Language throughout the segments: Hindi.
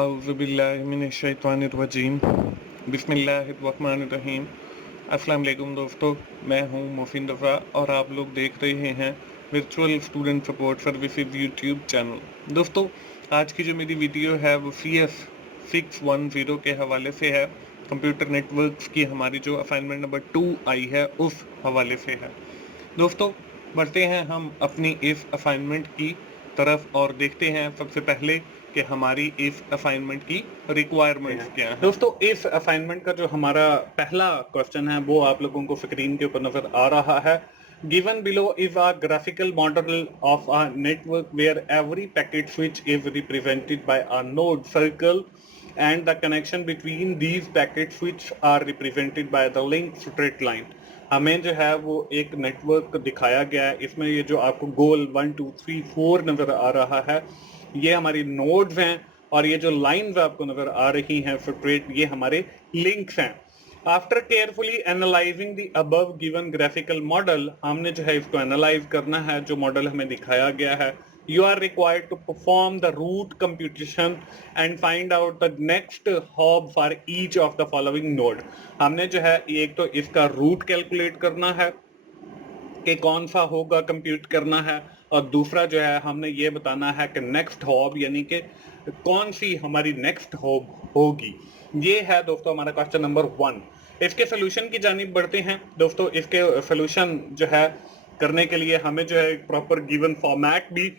औज़ुबिल्लाहिमिनश्शैतानिर्रजीम बिस्मिल्लाहिर्रहमानिर्रहीम। अस्सलाम वालेकुम दोस्तों, मैं हूं मोहसिन रफ़ा और आप लोग देख रहे हैं virtual student support services YouTube channel. दोस्तों, आज की जो मेरी वीडियो है वो CS 610 के हवाले से है। कंप्यूटर नेटवर्क्स की हमारी जो असाइनमेंट नंबर 2 आई है उस हवाले से है। दोस्तों, बढ़ते हैं हम अपनी इस असाइनमेंट की तरफ और देखते हैं सबसे पहले कि हमारी इस असाइनमेंट की रिक्वायरमेंट्स क्या हैं। दोस्तों, इस असाइनमेंट का जो हमारा पहला क्वेश्चन है वो आप लोगों को स्क्रीन के ऊपर नजर आ रहा है। Given below is a graphical model of a network where every packet switch is represented by a node circle and the connection between these packets which are represented by the link straight line। हमें जो है वो एक नेटवर्क दिखाया गया है। इसमें ये जो आपको गोल 1 2 3 4 नजर आ रहा है ये हमारी नोड्स हैं और ये जो लाइंस आपको नजर आ रही हैं स्ट्रेट ये हमारे लिंक्स हैं। After carefully analysing the above given graphical model, हमने जो है इसको एनालाइज करना है जो मॉडल हमें दिखाया गया है। You are required to perform the root computation and find out the next hop for each of the following node। हमने जो है एक तो इसका रूट कैलकुलेट करना है कि कौन सा होगा कंप्यूट करना है, और दूसरा जो है हमने ये बताना है कि नेक्स्ट हॉब यानी कि कौन सी हमारी नेक्स्ट हॉब होगी। ये है दोस्तों हमारा क्वेश्चन नंबर 1। इसके सोल्यूशन की जानिब बढ़ते हैं। दोस्तों, इसके सोल्यूशन जो है करने के लिए हमें जो है प्रॉपर गिवन फॉर्मेट भी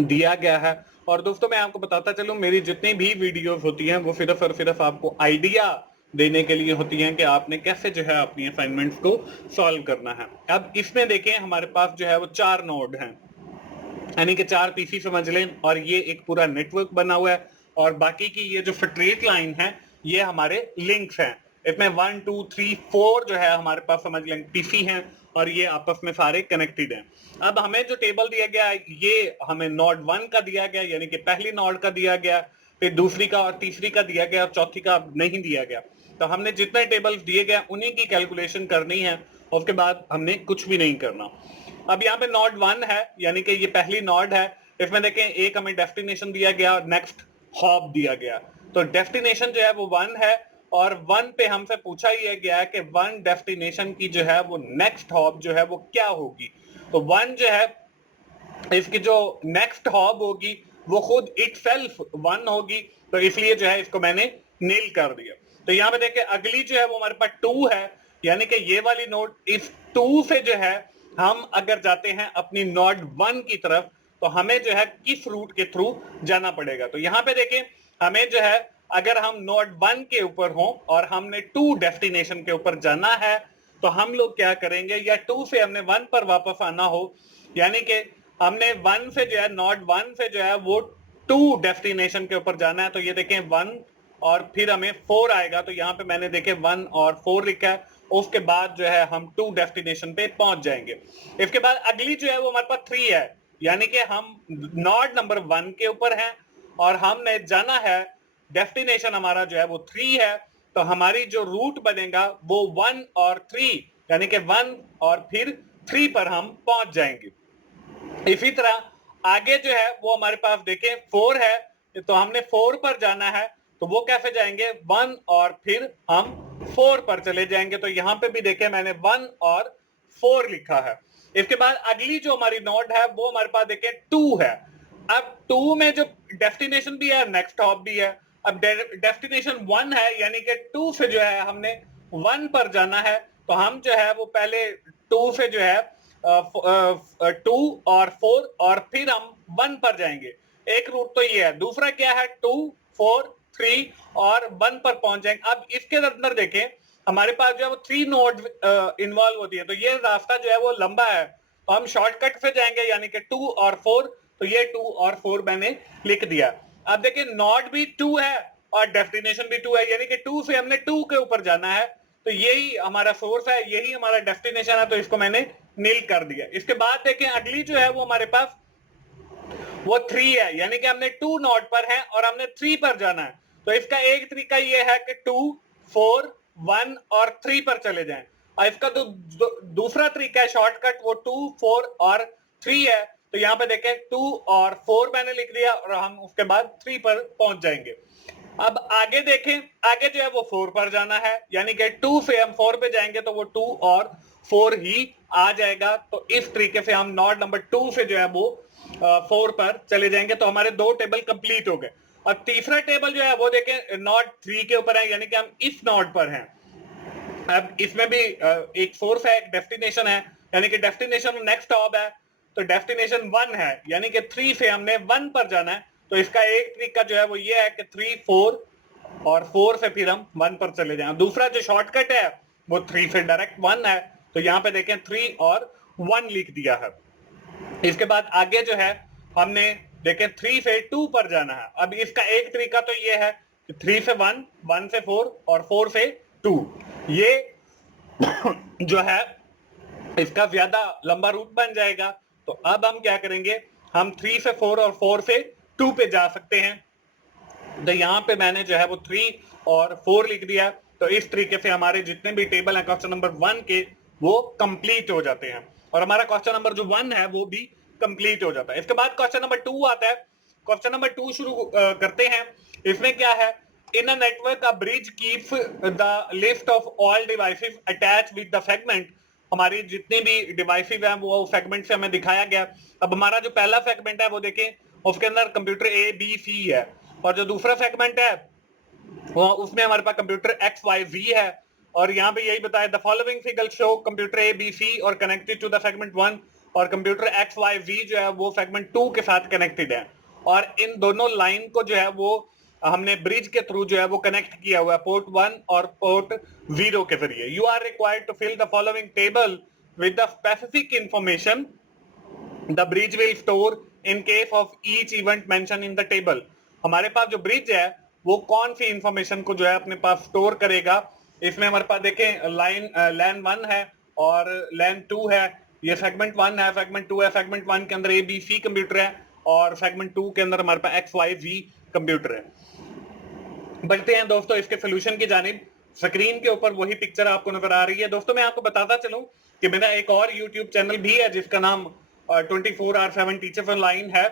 दिया गया है। और दोस्तों, मैं आपको बताता चलूं मेरी जितनी भी वीडियोस होती हैं वो सिर्फ और सिर्फ आपको आइडिया देने के लिए होती हैं कि आपने कैसे जो है अपनी असाइनमेंट्स को सॉल्व करना है। अब इसमें देखें हमारे पास जो है वो 4 नोड हैं, यानी कि 4 पीसी समझ लें, और ये एक पूरा नेटवर्क बना हुआ है और बाकी की ये जो स्ट्रेट लाइन है ये हमारे लिंक्स हैं। इसमें 1 2 3 4 जो है हमारे पास समझ लें पीसी हैं और ये आपस में सारे कनेक्टेड हैं। अब हमें जो टेबल दिया गया ये हमें नोड 1 का दिया गया, यानी कि पहली नोड का दिया गया, फिर दूसरी का और तीसरी का दिया गया और चौथी का नहीं दिया गया। तो हमने जितने टेबल्स दिए गए उन्हीं की कैलकुलेशन करनी है और उसके बाद हमने कुछ भी नहीं करना। अब यहाँ पे नोड 1 है, यानी कि ये पहली नोड है। इसमें देखें एक हमें डेस्टिनेशन दिया गया और नेक्स्ट हॉप दिया गया। तो डेस्टिनेशन जो है वो 1 है और 1 पे हमसे पूछा ही गया है कि 1 डेस्टिनेशन की जो है वो नेक्स्ट हॉप जो है वो क्या होगी। तो 1 जो है इसकी जो नेक्स्ट हॉप होगी वो खुद इटसेल्फ 1 होगी, तो इसलिए जो है इसको मैंने नील कर दिया। तो यहाँ पे देखें अगली जो है वो हमारे पास 2 है, यानी कि ये वाली नोड, इस 2 से जो है हम अगर जाते हैं अपनी नोड 1 की तरफ तो हमें जो है किस रूट के थ्रू जाना पड़ेगा। तो यहाँ पे देखें हमें जो है अगर हम नोड 1 के ऊपर हों और हमने 2 डेस्टिनेशन के ऊपर जाना है तो हम लोग क्या करेंगे, या 2 से हमने 1 पर वापस आना हो, यानी कि हमने 1 से जो है नोड 1 से जो है वो 2 डेस्टिनेशन के ऊपर जाना है। तो ये देखें 1 और फिर हमें 4 आएगा, तो यहाँ पे मैंने देखे 1 और 4 लिखा है। उसके बाद जो है हम 2 डेस्टिनेशन पे पहुंच जाएंगे। इसके बाद अगली जो है वो हमारे पास 3 है, यानी कि हम नोड नंबर 1 के ऊपर हैं और हमने जाना है, डेस्टिनेशन हमारा जो है वो 3 है। तो हमारी जो रूट बनेगा वो 1 और 3, यानी कि 1 और फिर 3 पर हम पहुंच जाएंगे। इसी तरह आगे जो है वो हमारे पास देखें 4 है, तो हमने 4 पर जाना है, तो वो कैसे जाएंगे, 1 और फिर हम 4 पर चले जाएंगे। तो यहां पे भी देखें मैंने 1 और 4 लिखा है। इसके बाद अगली जो हमारी नोड है वो हमारे पास देखें 2 है। अब 2 में जो डेस्टिनेशन भी है नेक्स्ट हॉप भी है। अब डेस्टिनेशन 1 है, यानी कि 2 से जो है हमने 1 पर जाना है, तो हम जो है वो पहले 2 से जो है 2 और 4 और फिर हम 1 पर जाएंगे। एक रूट तो ये है, दूसरा क्या है 2 4 3 और 1 पर पहुंच जाएंगे। अब इसके अंदर देखें हमारे पास जो है वो 3 नोड इन्वॉल्व होती है, तो ये रास्ता जो है वो लंबा है, तो हम शॉर्टकट से जाएंगे, यानी कि 2 और 4। तो ये 2 और 4 मैंने लिख दिया। अब देखिए नोड भी 2 है और डेस्टिनेशन भी 2 है, यानी कि 2 से हमने 2 के ऊपर जाना है, तो यही हमारा सोर्स है, यही हमारा डेस्टिनेशन है, तो इसको मैंने नील कर दिया। इसके बाद देखें अगली जो है वो हमारे पास वो 3 है, यानी कि हमने 2 नोड पर हैं और हमने 3 पर जाना है। तो इसका एक तरीका ये है कि 2 4 1 और 3 पर चले जाएं, और इसका तो दूसरा तरीका है शॉर्टकट, वो 2 4 और 3 है। तो यहाँ पे देखें 2 और 4 मैंने लिख दिया और हम उसके बाद 3 पर पहुंच जाएंगे। अब आगे देखें, आगे जो है वो 4 पर जाना है, यानी कि 2 से हम 4 पे जाएंगे तो वो 2 और 4 ही आ जाएगा। तो इस तरीके से हम नॉट नंबर 2 से जो है वो 4 पर चले जाएंगे। तो हमारे 2 टेबल कंप्लीट हो गए। और तीसरा टेबल जो है वो देखें नॉट 3 के ऊपर है, यानी कि हम इस नॉट पर हैं। अब इसमें भी एक सोर्स है, एक डेस्टिनेशन है, यानी कि डेस्टिनेशन नेक्स्ट स्टॉप है। तो डेस्टिनेशन 1 है, यानी कि 3 से हमने 1 पर जाना है। तो इसका एक तरीका जो है वो ये है कि 3 4 और 4 से फिर हम 1 पर चले जाएं। दूसरा जो शॉर्टकट है वो 3 से डायरेक्ट 1 है। तो यहाँ पे देखें 3 और 1 लिख दिया है। इसके बाद आगे जो है हमने देखें 3 से 2 पर जाना है। अब इसका एक तरीका तो ये है कि 3 से 1, 1 से 4 और 4 से 2। ये जो है इसका ज्यादा लंबा रूट बन जाएगा। तो अब हम क्या करेंगे, हम 3 से 4 और 4 से 2 पे जा सकते हैं। तो यहाँ पे मैंने जो है वो 3 और 4 लिख दिया। तो इस तरीके से हमारे जितने भी टेबल हैं क्वेश्चन नंबर 1 के वो कंप्लीट हो जाते हैं और हमारा क्वेश्चन नंबर जो 1 है वो भी कंप्लीट हो जाता है। इसके बाद क्वेश्चन नंबर 2 आता है। क्वेश्चन नंबर 2 शुरू करते हैं। इसमें क्या है, in a network a bridge keeps the list of all devices attach with the segment. हमारी जितनी भी डिवाइसेस हैं वो सेगमेंट से हमें दिखाया गया। अब हमारा जो पहला सेगमेंट है वो देखें, उसके अंदर कंप्यूटर ए बी सी है और जो दूसरा सेगमेंट है वो उसमें हमारे पास कंप्यूटर एक्स वाई जी है। और यहाँ पे यही बताया, the following figure show computer A B C और कनेक्टेड टू द सेगमेंट 1 और कंप्यूटर एक्स वाई जी जो है वो सेगमेंट 2 के साथ कनेक्टेड है। और इन दोनों लाइन को जो है वो हमने ब्रिज के थ्रू जो है वो कनेक्ट किया हुआ है पोर्ट 1 और पोर्ट 0 के जरिए। You are required to fill the following table with the specific information the bridge will store in case of each event mention in the table. हमारे पास जो ब्रिज है वो कौन सी इंफॉर्मेशन को जो है अपने पास स्टोर करेगा। इसमें हमारे पास देखें लैन 1 है और लैन 2 है। ये सेगमेंट 1 है, सेगमेंट 2 है। सेगमेंट 1 के अंदर ए बी सी कंप्यूटर है और सेगमेंट 2 के अंदर हमारे पास एक्स वाई जी कंप्यूटर है। बढ़ते हैं दोस्तों इसके सोल्यूशन की जानिब। स्क्रीन के ऊपर वही पिक्चर आपको नजर आ रही है। दोस्तों मैं आपको बताता चलूं कि मेरा एक और यूट्यूब चैनल भी है जिसका नाम 24/7 टीचर्स ऑनलाइन है।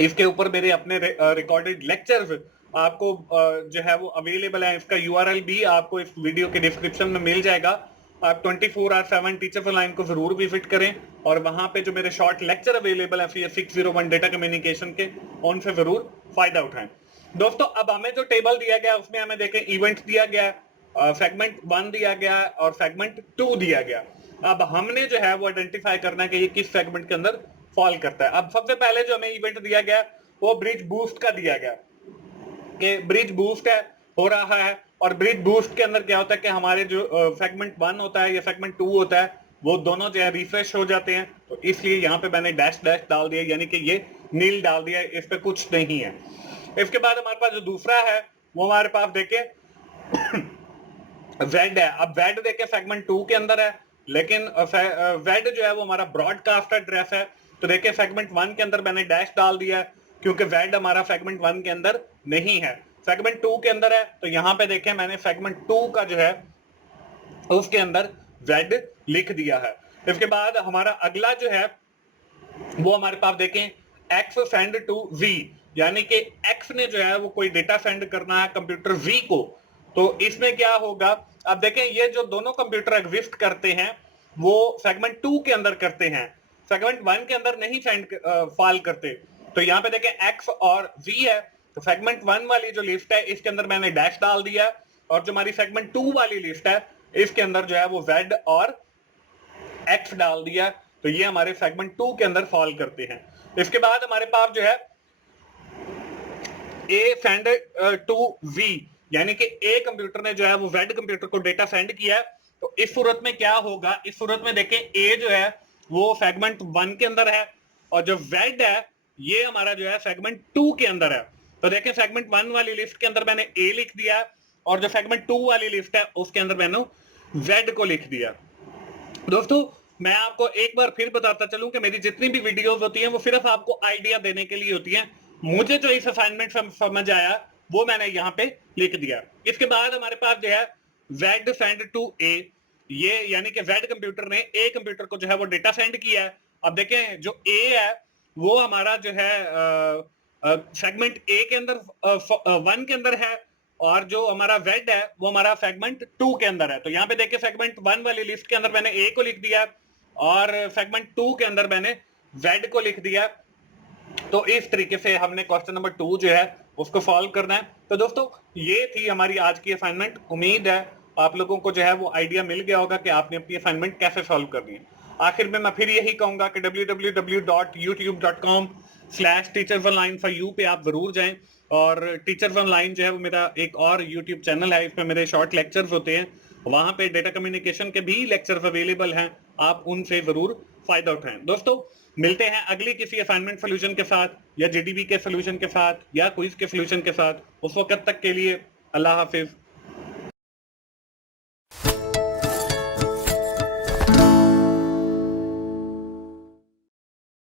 इसके ऊपर मेरे अपने रिकॉर्डेड लेक्चर्स आपको जो है वो अवेलेबल है। इसका यूआरएल भी आपको इस वीडियो के डिस्क्रिप्शन में मिल जाएगा। आप 24/7 टीचर्स ऑनलाइन को जरूर विजिट करें और वहां पे जो मेरे शॉर्ट लेक्चर अवेलेबल है CS 601 डेटा कम्युनिकेशन के, उनसे जरूर फायदा उठाएं। दोस्तों अब हमें जो टेबल दिया गया उसमें हमें देखें इवेंट दिया गया, सेगमेंट 1 दिया गया और सेगमेंट 2 दिया गया। अब हमने जो है वो आइडेंटिफाई करना है कि ये किस सेगमेंट के अंदर फॉल करता है। अब सबसे पहले जो हमें इवेंट दिया गया वो ब्रिज बूस्ट का दिया गया कि ब्रिज बूस्ट है हो रहा है। और ब्रिज बूस्ट के अंदर क्या होता है कि हमारे जो सेगमेंट 1 होता है या सेगमेंट 2 होता है वो दोनों जो है रिफ्रेश हो जाते हैं। तो इसलिए यहाँ पे मैंने डैश डैश डाल दिया, यानी कि ये नील डाल दिया, इस पे कुछ नहीं है। इसके बाद हमारे पास जो दूसरा है वो हमारे पास देखें वेड है। अब वेड देखे सेगमेंट 2 के अंदर है, लेकिन वेड जो है वो हमारा ब्रॉडकास्ट एड्रेस है। तो देखिए सेगमेंट 1 के अंदर मैंने डैश डाल दिया है क्योंकि वेड हमारा सेगमेंट 1 के अंदर नहीं है, सेगमेंट 2 के अंदर है। तो यहाँ पे देखें मैंने सेगमेंट 2 का जो है उसके अंदर वेड लिख दिया है। इसके बाद हमारा अगला जो है वो हमारे पास देखें एक्स सेंड टू वी, यानी कि एक्स ने जो है वो कोई डेटा सेंड करना है कंप्यूटर वी को। तो इसमें क्या होगा, अब देखें ये जो दोनों कंप्यूटर एग्जिस्ट करते हैं वो सेगमेंट 2 के अंदर करते हैं, सेगमेंट 1 के अंदर नहीं सेंड फॉल करते। तो यहाँ पे देखें एक्स और वी है। तो सेगमेंट 1 वाली जो लिस्ट है इसके अंदर मैंने डैश डाल दिया और जो हमारी सेगमेंट 2 वाली लिस्ट है इसके अंदर जो है वो जेड और एक्स डाल दिया। तो ये हमारे सेगमेंट 2 के अंदर फॉल करते हैं। इसके बाद हमारे पास जो है ए सेंड टू वी, यानी कि ए कंप्यूटर ने जो है वो जेड कंप्यूटर को डेटा सेंड किया। तो इस सूरत में क्या होगा, इस सूरत में देखें ए जो है वो सेगमेंट 1 के अंदर है और जो जेड है ये हमारा जो है सेगमेंट 2 के अंदर है। तो देखें सेगमेंट 1 वाली लिस्ट के अंदर मैंने ए लिख दिया और जो सेगमेंट 2 वाली लिस्ट है उसके अंदर मैंने जेड को लिख दिया। दोस्तों मैं आपको एक बार फिर बताता चलूं कि मेरी जितनी भी वीडियोस होती हैं वो सिर्फ आपको आइडिया देने के लिए होती हैं। मुझे जो इस असाइनमेंट समझ आया वो मैंने यहाँ पे लिख दिया। इसके बाद हमारे पास जो है Z सेंड टू ए, ये यानी कि Z कंप्यूटर ने ए कंप्यूटर को जो है वो डेटा सेंड किया है। अब देखें जो ए है वो हमारा जो है सेगमेंट ए के अंदर 1 के अंदर है, और जो हमारा Z है वो हमारा सेगमेंट 2 के अंदर है। तो यहाँ पे देखिए सेगमेंट 1 वाली लिस्ट के अंदर मैंने A को लिख दिया और सेगमेंट 2 के अंदर मैंने Z को लिख दिया। तो इस तरीके से हमने क्वेश्चन नंबर 2 जो है उसको सॉल्व करना है। तो दोस्तों ये थी हमारी आज की असाइनमेंट। उम्मीद है आप लोगों को जो है वो आइडिया मिल गया होगा कि आपने अपनी असाइनमेंट कैसे सॉल्व करनी है। आखिर में मैं फिर यही कहूंगा कि www.youtube.com/teachers online for you पे आप जरूर जाएं, और टीचर्स ऑनलाइन जो है वो मेरा एक और यूट्यूब चैनल है, इसमें मेरे शॉर्ट लेक्चर्स होते हैं, वहां पे डेटा कम्युनिकेशन के भी लेक्चर्स अवेलेबल हैं, आप उनसे जरूर फायदा उठाएं। दोस्तों मिलते हैं अगली किसी असाइनमेंट सोल्यूशन के साथ, या जीडीबी के सोल्यूशन के साथ, या क्विज के सोल्यूशन के साथ। उस वक्त तक के लिए अल्लाह हाफिज।